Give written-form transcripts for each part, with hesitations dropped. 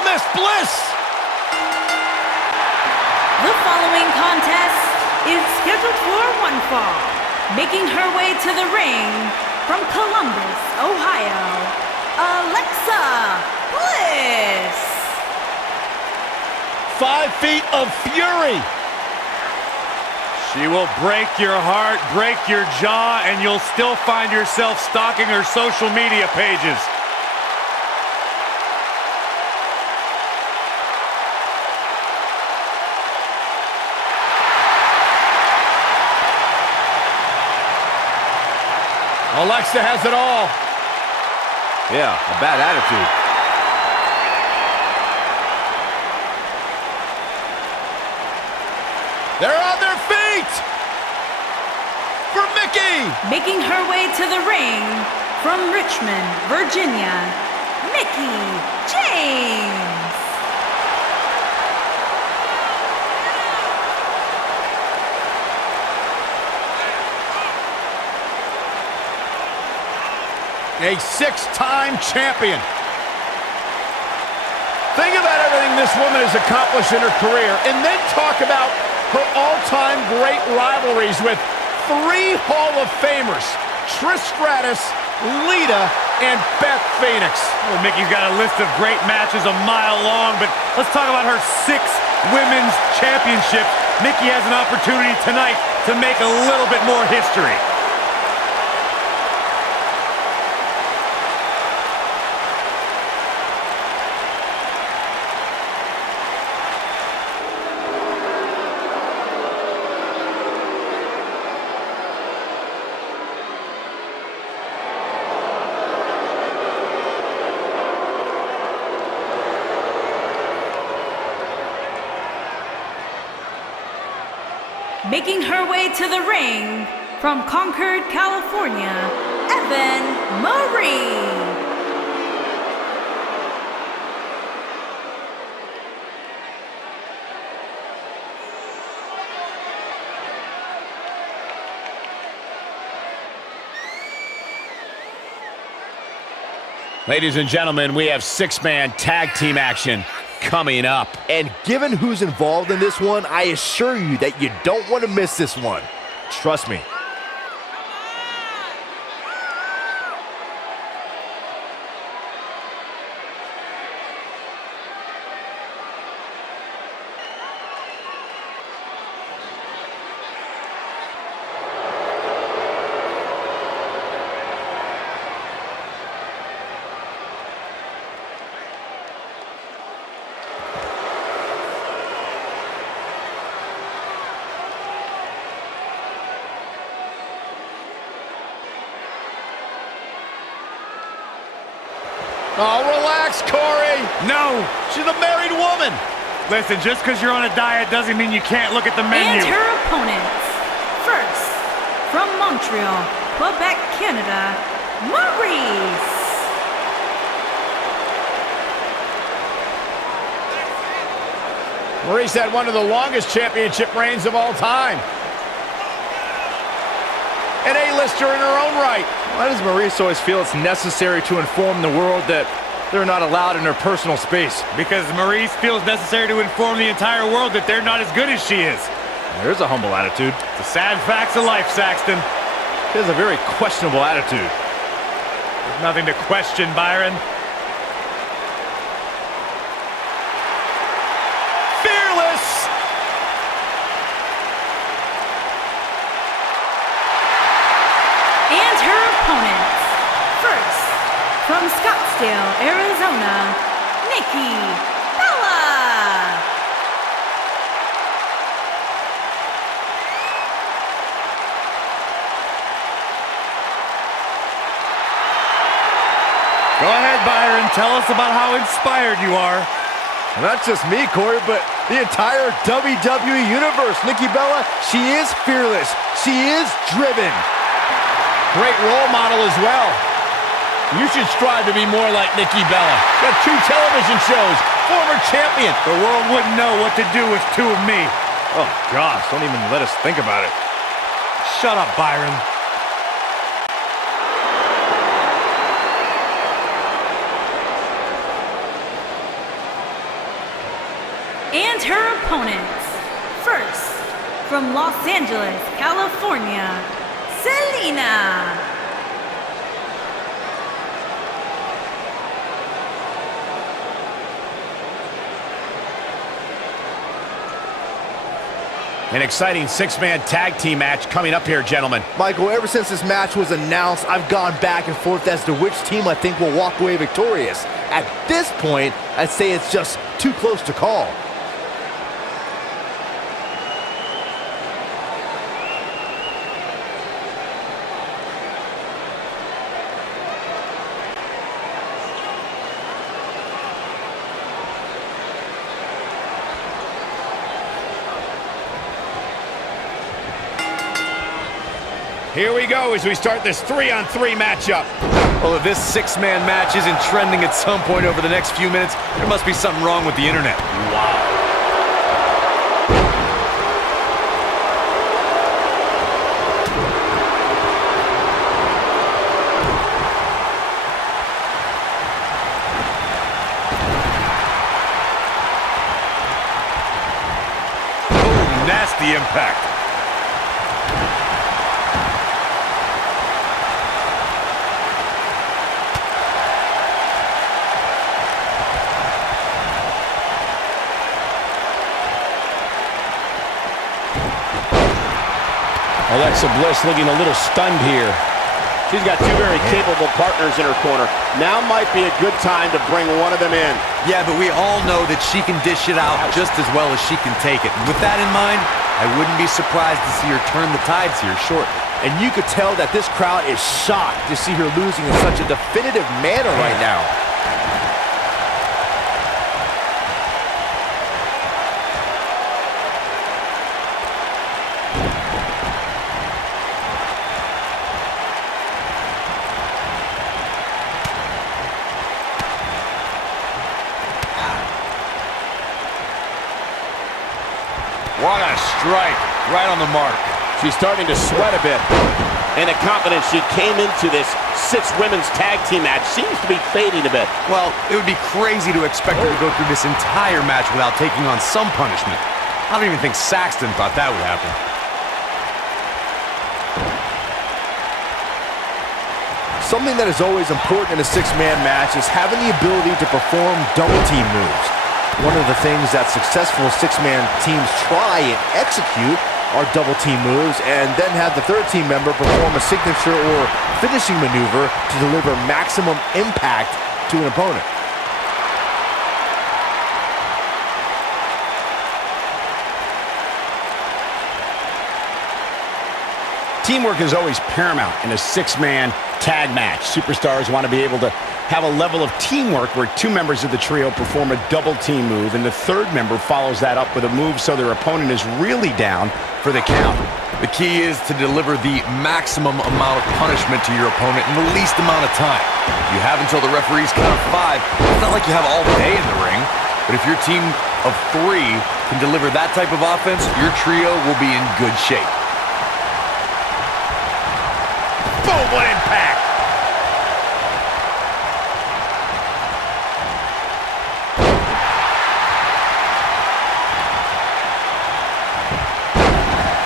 Don't miss Bliss! The following contest is scheduled for one fall. Making her way to the ring from Columbus, Ohio, Bliss. 5 feet of fury. She will break your heart, break your jaw, and you'll still find yourself stalking her social media pages. Alexa has it all. Yeah, a bad attitude. They're on their feet! For Mickie! Making her way to the ring from Richmond, Virginia, Mickie James. A 6-time champion. Think about everything this woman has accomplished in her career, and then talk about her all-time great rivalries with 3 Hall of Famers, Trish Stratus, Lita, and Beth Phoenix. Well, Mickie's got a list of great matches a mile long, but let's talk about her 6 women's championships. Mickie has an opportunity tonight to make a little bit more history. Making her way to the ring from Concord, California, Maryse. Ladies and gentlemen, we have 6-man tag team action coming up. And given who's involved in this one, I assure you that you don't want to miss this one. Trust me. Oh, relax, Corey. No! She's a married woman. Listen, just because you're on a diet doesn't mean you can't look at the menu. And her opponents. First, from Montreal, Quebec, Canada, Maryse. Maryse had one of the longest championship reigns of all time. An A-lister in her own right. Why does Maryse always feel it's necessary to inform the world that they're not allowed in her personal space? Because Maryse feels necessary to inform the entire world that they're not as good as she is. There's a humble attitude. The sad facts of life, Saxton. She has a very questionable attitude. There's nothing to question, Byron. Fearless. And her opponents. First, from Scottsdale, Arizona, Nikki Bella. Go ahead, Byron. Tell us about how inspired you are. And not just me, Corey, but the entire WWE Universe. Nikki Bella, she is fearless. She is driven. Great role model as well. You should strive to be more like Nikki Bella. Got 2 television shows, former champion. The world wouldn't know what to do with 2 of me. Oh, gosh, don't even let us think about it. Shut up, Byron. and her opponents. First, from Los Angeles, California, Melina. An exciting six-man tag team match coming up here, gentlemen. Michael, ever since this match was announced, I've gone back and forth as to which team I think will walk away victorious. At this point, I'd say it's just too close to call. Here we go as we start this 3-on-3 matchup. Well, if this six-man match isn't trending at some point over the next few minutes, there must be something wrong with the internet. Wow. Oh, nasty impact. Alexa Bliss looking a little stunned here. She's got two very capable partners in her corner. Now might be a good time to bring one of them in. Yeah, but we all know that she can dish it out just as well as she can take it. And with that in mind, I wouldn't be surprised to see her turn the tides here shortly. And you could tell that this crowd is shocked to see her losing in such a definitive manner right now. What a strike, right on the mark. She's starting to sweat a bit. And the confidence she came into this six-women's tag team match seems to be fading a bit. Well, it would be crazy to expect her to go through this entire match without taking on some punishment. I don't even think Saxton thought that would happen. Something that is always important in a six-man match is having the ability to perform double team moves. One of the things that successful six-man teams try and execute are double team moves, and then have the third team member perform a signature or finishing maneuver to deliver maximum impact to an opponent. Teamwork is always paramount in a six-man tag match. Superstars want to be able to have a level of teamwork where two members of the trio perform a double team move, and the third member follows that up with a move so their opponent is really down for the count. The key is to deliver the maximum amount of punishment to your opponent in the least amount of time. You have until the referees count 5. It's not like you have all day in the ring, but if your team of 3 can deliver that type of offense, your trio will be in good shape. Boom, what impact!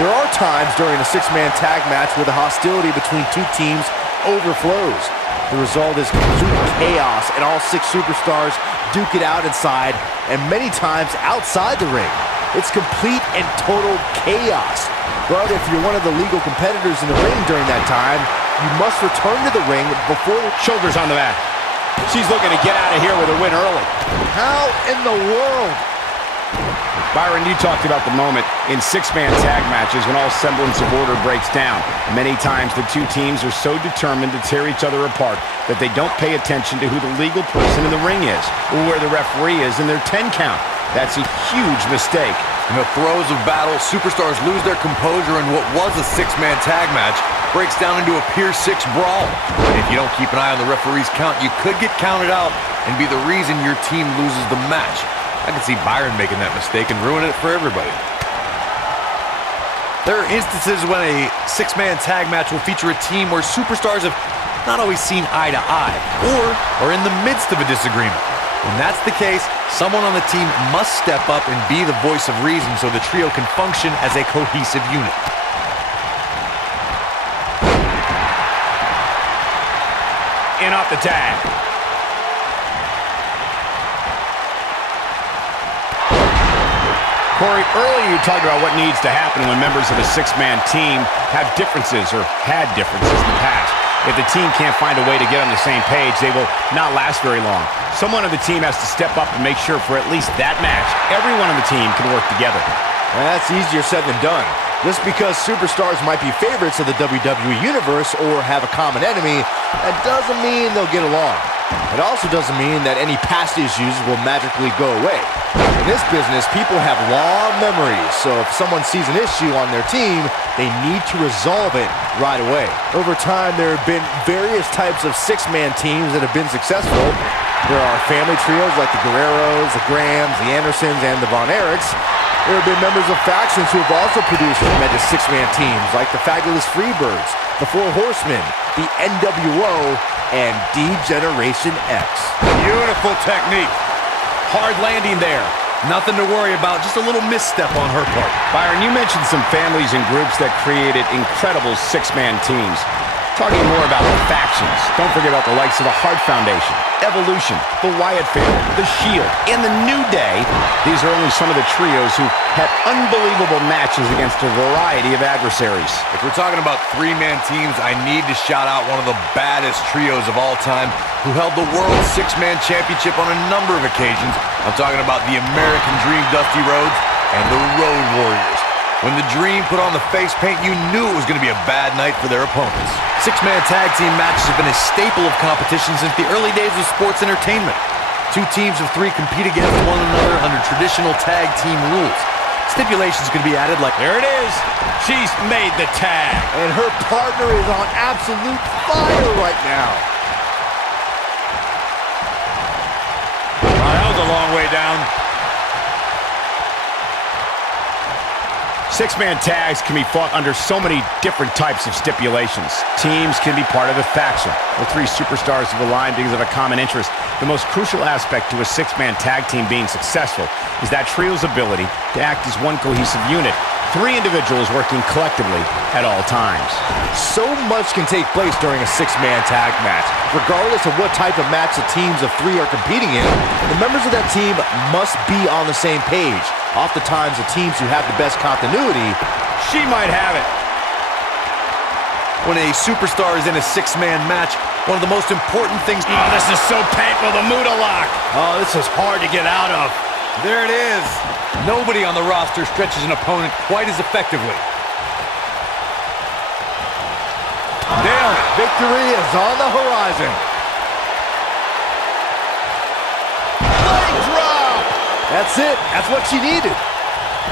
There are times during a six-man tag match where the hostility between two teams overflows. The result is complete chaos, and all 6 superstars duke it out inside, and many times outside the ring. It's complete and total chaos. But if you're one of the legal competitors in the ring during that time, you must return to the ring before the Shoulders on the mat. She's looking to get out of here with a win early. How in the world? Byron, you talked about the moment in six-man tag matches when all semblance of order breaks down. Many times the two teams are so determined to tear each other apart that they don't pay attention to who the legal person in the ring is or where the referee is in their 10 count. That's a huge mistake. In the throes of battle, superstars lose their composure, and what was a six-man tag match breaks down into a Pier 6 brawl. And if you don't keep an eye on the referee's count, you could get counted out and be the reason your team loses the match. I can see Byron making that mistake and ruining it for everybody. There are instances when a six-man tag match will feature a team where superstars have not always seen eye to eye or are in the midst of a disagreement. When that's the case, someone on the team must step up and be the voice of reason so the trio can function as a cohesive unit. In off the tag. Corey, earlier you talked about what needs to happen when members of a six-man team have differences or had differences in the past. If the team can't find a way to get on the same page, they will not last very long. Someone on the team has to step up and make sure for at least that match, everyone on the team can work together. That's easier said than done. Just because superstars might be favorites of the WWE Universe or have a common enemy, that doesn't mean they'll get along. It also doesn't mean that any past issues will magically go away. In this business, people have long memories, so if someone sees an issue on their team, they need to resolve it right away. Over time, there have been various types of six-man teams that have been successful. There are family trios like the Guerreros, the Grahams, the Andersons, and the Von Erichs. There have been members of factions who have also produced tremendous six-man teams like the Fabulous Freebirds, the Four Horsemen, the NWO, and D-Generation X. Beautiful technique. Hard landing there. Nothing to worry about, just a little misstep on her part. Byron, you mentioned some families and groups that created incredible six-man teams. Talking more about the factions, don't forget about the likes of the Hart Foundation, Evolution, the Wyatt family, the Shield, and the New Day. These are only some of the trios who had unbelievable matches against a variety of adversaries. If we're talking about three-man teams, I need to shout out one of the baddest trios of all time who held the World Six-Man Championship on a number of occasions. I'm talking about the American Dream Dusty Rhodes and the Road Warriors. When the Dream put on the face paint, you knew it was going to be a bad night for their opponents. Six-man tag team matches have been a staple of competition since the early days of sports entertainment. Two teams of three compete against one another under traditional tag team rules. Stipulations can be added like, There it is. She's made the tag. And her partner is on absolute fire right now. That was a long way down. Six-man tags can be fought under so many different types of stipulations. Teams can be part of a faction, or three superstars have aligned because of a common interest. The most crucial aspect to a six-man tag team being successful is that trio's ability to act as one cohesive unit. Three individuals working collectively at all times. So much can take place during a six-man tag match. Regardless of what type of match the teams of three are competing in, the members of that team must be on the same page. Oftentimes, the teams who have the best continuity, She might have it. when a superstar is in a six-man match, one of the most important things... Oh, this is so painful, the Muda lock. oh, this is hard to get out of. There it is. Nobody on the roster stretches an opponent quite as effectively. Nailed it. Victory is on the horizon. Leg drop. That's it. That's what she needed.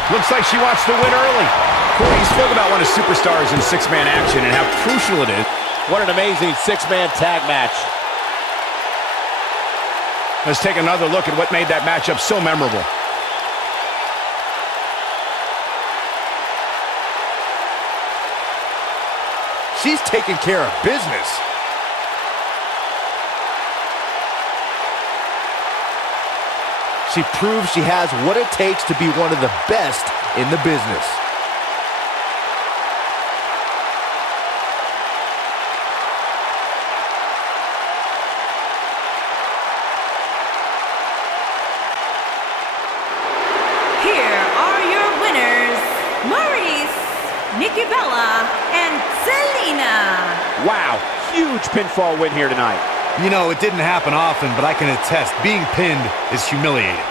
Looks like she wants to win early. Corey, you spoke about one of superstars in six-man action and how crucial it is. What an amazing six-man tag match. Let's take another look at what made that matchup so memorable. She's taking care of business. She proves she has what it takes to be one of the best in the business. Here are your winners, Maryse, Nikki and Selena. Wow, huge pinfall win here tonight. You know, it didn't happen often, but I can attest, being pinned is humiliating.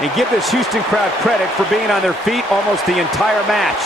And give this Houston crowd credit for being on their feet almost the entire match.